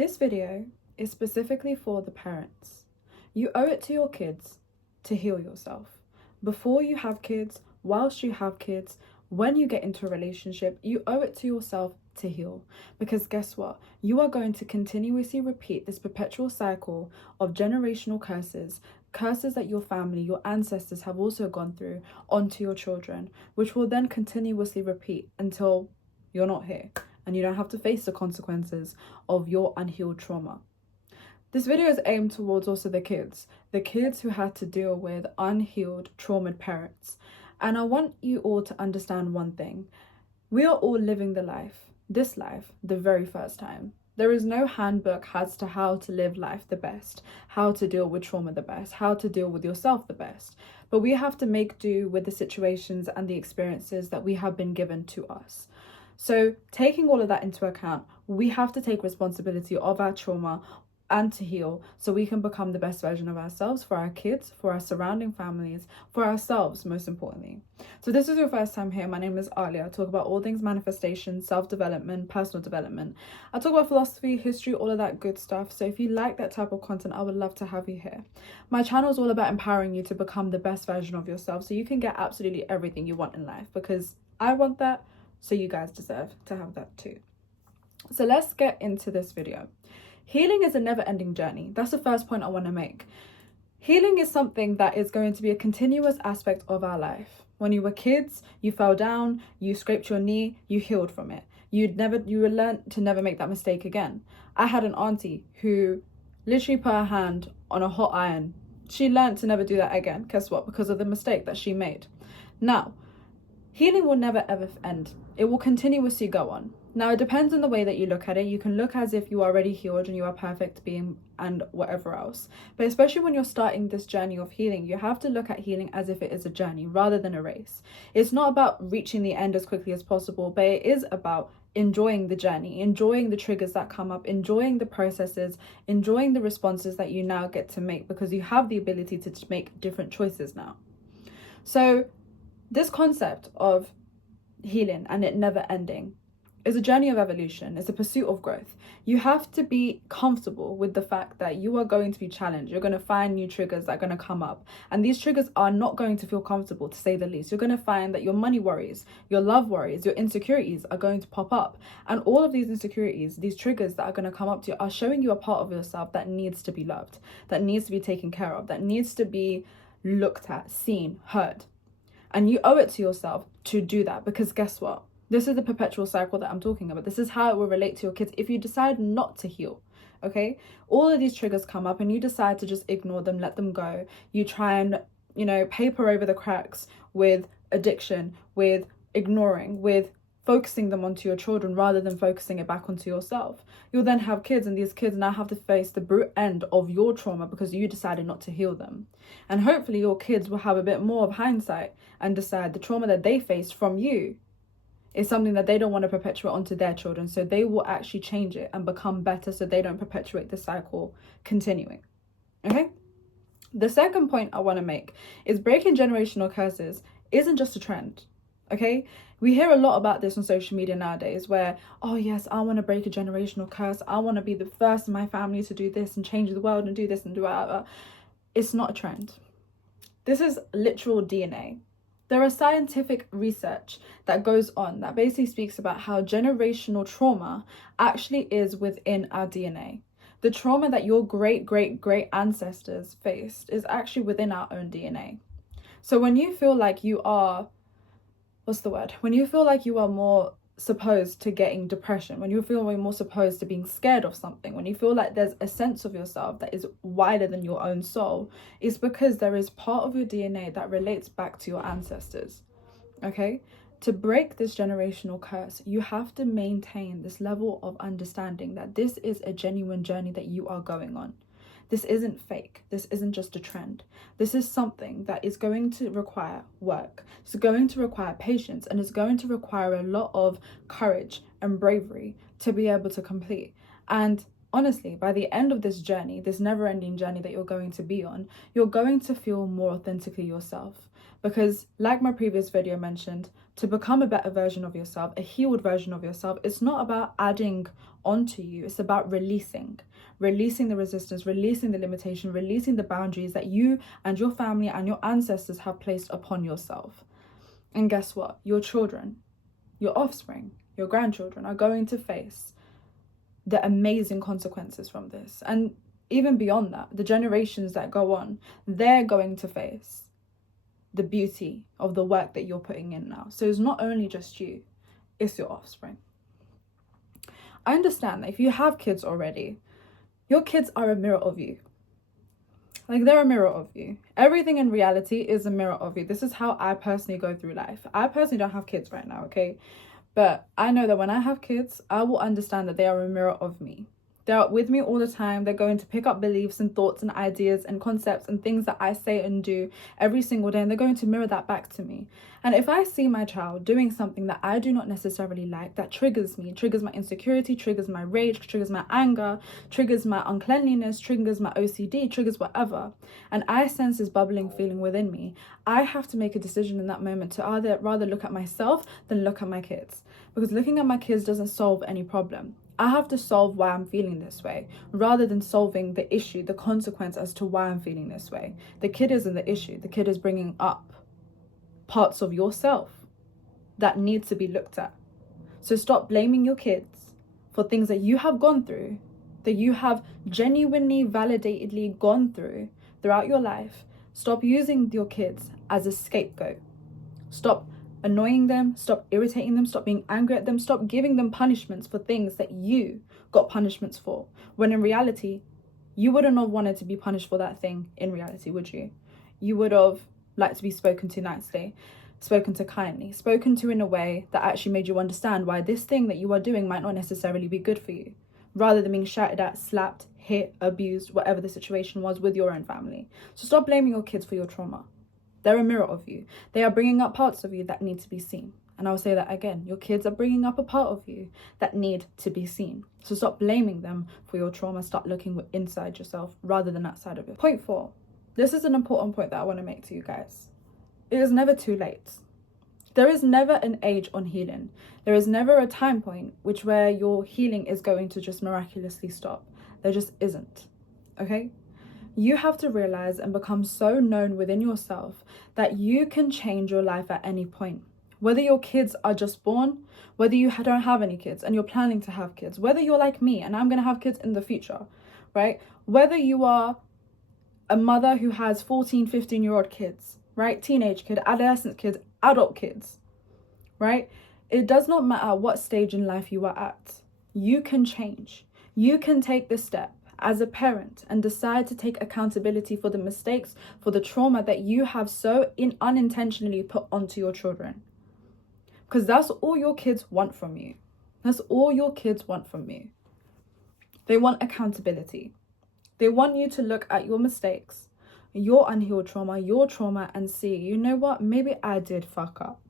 This video is specifically for the parents. You owe it to your kids to heal yourself. Before you have kids, whilst you have kids, when you get into a relationship, you owe it to yourself to heal. Because guess what? You are going to continuously repeat this perpetual cycle of generational curses, curses that your family, your ancestors have also gone through onto your children, which will then continuously repeat until you're not here and you don't have to face the consequences of your unhealed trauma. This video is aimed towards also the kids who had to deal with unhealed, traumatized parents. And I want you all to understand one thing. We are all living this life, the very first time. There is no handbook as to how to live life the best, how to deal with trauma the best, how to deal with yourself the best. But we have to make do with the situations and the experiences that we have been given to us. So taking all of that into account, we have to take responsibility of our trauma and to heal so we can become the best version of ourselves for our kids, for our surrounding families, for ourselves, most importantly. So this is your first time here. My name is Aaliyah. I talk about all things manifestation, self-development, personal development. I talk about philosophy, history, all of that good stuff. So if you like that type of content, I would love to have you here. My channel is all about empowering you to become the best version of yourself so you can get absolutely everything you want in life, because I want that, so you guys deserve to have that too. So let's get into this video. Healing is a never-ending journey. That's the first point I want to make. Healing is something that is going to be a continuous aspect of our life. When you were kids, you fell down, you scraped your knee, you healed from it. You would learn to never make that mistake again. I had an auntie who literally put her hand on a hot iron. She learned to never do that again. Guess what? Because of the mistake that she made. Now, healing will never ever end. It will continuously go on. Now, it depends on the way that you look at it. You can look as if you are already healed and you are perfect being and whatever else. But especially when you're starting this journey of healing, you have to look at healing as if it is a journey rather than a race. It's not about reaching the end as quickly as possible, but it is about enjoying the journey, enjoying the triggers that come up, enjoying the processes, enjoying the responses that you now get to make, because you have the ability to make different choices now. So this concept of healing and it never ending is a journey of evolution. It's a pursuit of growth. You have to be comfortable with the fact that you are going to be challenged. You're going to find new triggers that are going to come up. And these triggers are not going to feel comfortable, to say the least. You're going to find that your money worries, your love worries, your insecurities are going to pop up. And all of these insecurities, these triggers that are going to come up to you, are showing you a part of yourself that needs to be loved, that needs to be taken care of, that needs to be looked at, seen, heard. And you owe it to yourself to do that, because guess what? This is the perpetual cycle that I'm talking about. This is how it will relate to your kids if you decide not to heal, okay? All of these triggers come up and you decide to just ignore them, let them go. You try and, paper over the cracks with addiction, with ignoring, with focusing them onto your children rather than focusing it back onto yourself. You'll then have kids, and these kids now have to face the brute end of your trauma because you decided not to heal them. And hopefully your kids will have a bit more of hindsight and decide the trauma that they faced from you is something that they don't want to perpetuate onto their children, so they will actually change it and become better so they don't perpetuate the cycle continuing. Okay? The second point I want to make is breaking generational curses isn't just a trend. Okay? We hear a lot about this on social media nowadays where, oh yes, I want to break a generational curse. I want to be the first in my family to do this and change the world and do this and do that. It's not a trend. This is literal DNA. There are scientific research that goes on that basically speaks about how generational trauma actually is within our DNA. The trauma that your great ancestors faced is actually within our own DNA. So when you feel like you are, when you feel like you are more supposed to getting depression, when you feel more supposed to being scared of something, when you feel like there's a sense of yourself that is wider than your own soul, it's because there is part of your DNA that relates back to your ancestors. Okay? To break this generational curse, you have to maintain this level of understanding that this is a genuine journey that you are going on. This isn't fake. This isn't just a trend. This is something that is going to require work. It's going to require patience, and it's going to require a lot of courage and bravery to be able to complete. And honestly, by the end of this journey, this never-ending journey that you're going to be on, you're going to feel more authentically yourself. Because like my previous video mentioned, to become a better version of yourself, a healed version of yourself. It's not about adding onto you. It's about releasing the resistance, releasing the limitation, releasing the boundaries that you and your family and your ancestors have placed upon yourself. And guess what? Your children, your offspring, your grandchildren are going to face the amazing consequences from this. And even beyond that, the generations that go on, they're going to face the beauty of the work that you're putting in now. So it's not only just you, it's your offspring. I understand that if you have kids already, your kids are a mirror of you. Like, they're a mirror of you. Everything in reality is a mirror of you. This is how I personally go through life. I personally don't have kids right now, okay? But I know that when I have kids, I will understand that they are a mirror of me. They're with me all the time. They're going to pick up beliefs and thoughts and ideas and concepts and things that I say and do every single day, and they're going to mirror that back to me. And if I see my child doing something that I do not necessarily like, that triggers me, triggers my insecurity, triggers my rage, triggers my anger, triggers my uncleanliness, triggers my OCD, triggers whatever, and I sense this bubbling feeling within me, I have to make a decision in that moment to rather look at myself than look at my kids. Because looking at my kids doesn't solve any problem. I have to solve why I'm feeling this way, rather than solving the issue, the consequence as to why I'm feeling this way. The kid isn't the issue. The kid is bringing up parts of yourself that need to be looked at. So stop blaming your kids for things that you have gone through, that you have genuinely, validatedly gone through throughout your life. Stop using your kids as a scapegoat. Stop annoying them, stop irritating them, stop being angry at them, stop giving them punishments for things that you got punishments for. When in reality, you wouldn't have wanted to be punished for that thing in reality, would you? You would have liked to be spoken to nicely, spoken to kindly, spoken to in a way that actually made you understand why this thing that you are doing might not necessarily be good for you, rather than being shouted at, slapped, hit, abused, whatever the situation was with your own family. So stop blaming your kids for your trauma. They're a mirror of you. They are bringing up parts of you that need to be seen. And I'll say that again. Your kids are bringing up a part of you that need to be seen. So stop blaming them for your trauma. Start looking inside yourself rather than outside of it. Point 4. This is an important point that I want to make to you guys. It is never too late. There is never an age on healing. There is never a time point where your healing is going to just miraculously stop. There just isn't. Okay? You have to realize and become so known within yourself that you can change your life at any point. Whether your kids are just born, whether you don't have any kids and you're planning to have kids, whether you're like me and I'm going to have kids in the future, right? Whether you are a mother who has 14, 15-year-old kids, right? Teenage kid, adolescent kids, adult kids, right? It does not matter what stage in life you are at. You can change. You can take this step as a parent and decide to take accountability for the mistakes, for the trauma that you have so unintentionally put onto your children. Because that's all your kids want from you. That's all your kids want from you. They want accountability. They want you to look at your mistakes, your unhealed trauma, your trauma, and see, you know what, maybe I did fuck up.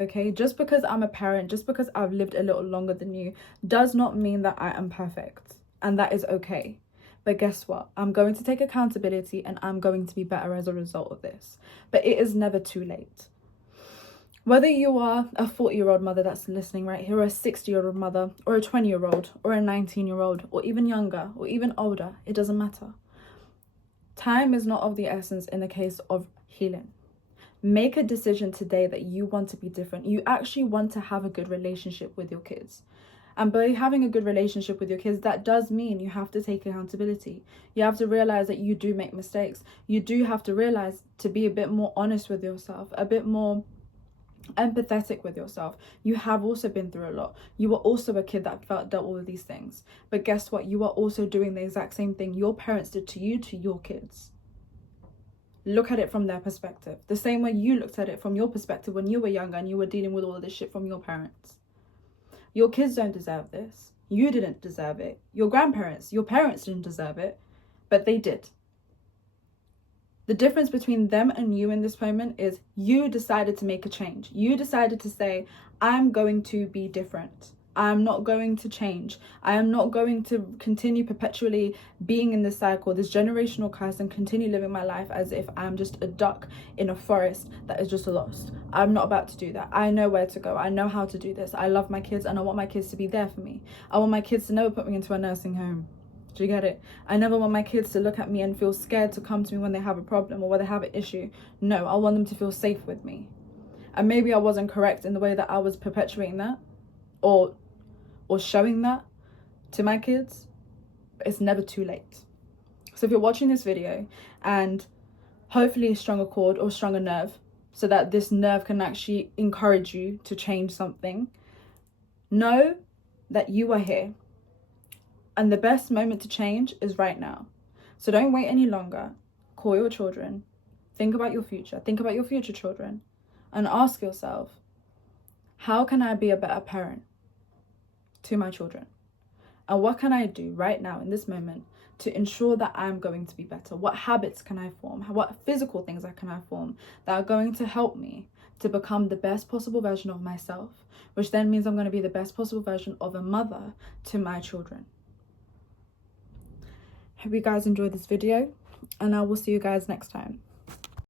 Okay, just because I'm a parent, just because I've lived a little longer than you, does not mean that I am perfect. And that is okay. But guess what? I'm going to take accountability and I'm going to be better as a result of this. But it is never too late. Whether you are a 40-year-old mother that's listening right here, or a 60-year-old mother, or a 20-year-old, or a 19-year-old, or even younger, or even older, it doesn't matter. Time is not of the essence in the case of healing. Make a decision today that you want to be different. You actually want to have a good relationship with your kids. And by having a good relationship with your kids, that does mean you have to take accountability. You have to realize that you do make mistakes. You do have to realize to be a bit more honest with yourself, a bit more empathetic with yourself. You have also been through a lot. You were also a kid that dealt all of these things. But guess what? You are also doing the exact same thing your parents did to you, to your kids. Look at it from their perspective. The same way you looked at it from your perspective when you were younger and you were dealing with all of this shit from your parents. Your kids don't deserve this. You didn't deserve it. Your grandparents, your parents didn't deserve it, but they did. The difference between them and you in this moment is you decided to make a change. You decided to say, I'm going to be different. I'm not going to change. I am not going to continue perpetually being in this cycle, this generational curse, and continue living my life as if I'm just a duck in a forest that is just lost. I'm not about to do that. I know where to go. I know how to do this. I love my kids and I want my kids to be there for me. I want my kids to never put me into a nursing home. Do you get it? I never want my kids to look at me and feel scared to come to me when they have a problem or when they have an issue. No, I want them to feel safe with me. And maybe I wasn't correct in the way that I was perpetuating that or showing that to my kids, but it's never too late. So if you're watching this video and hopefully a stronger cord or stronger nerve, so that this nerve can actually encourage you to change something, know that you are here. And the best moment to change is right now. So don't wait any longer. Call your children. Think about your future. Think about your future children. And ask yourself, how can I be a better parent to my children? And what can I do right now in this moment to ensure that I'm going to be better? What habits can I form? What physical things can I form that are going to help me to become the best possible version of myself, which then means I'm going to be the best possible version of a mother to my children. Hope you guys enjoyed this video, and I will see you guys next time.